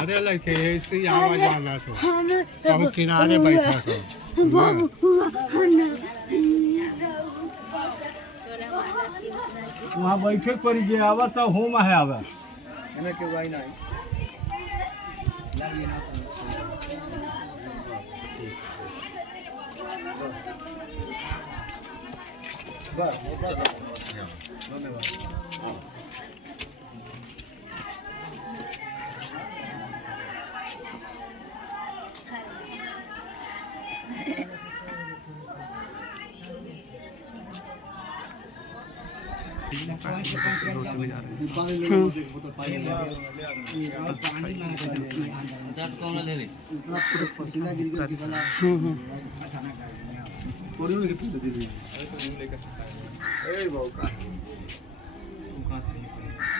अरे लड़के ऐसे आवाज आना तो हम किनारे बैठा तो वहाँ बैठे पर जे आवा तो होम है आवा एमे के वाई नहीं बस धन्यवाद पसीना गिर गया साला कोरियो लेके पीते दे ए बाबू का तू कहां से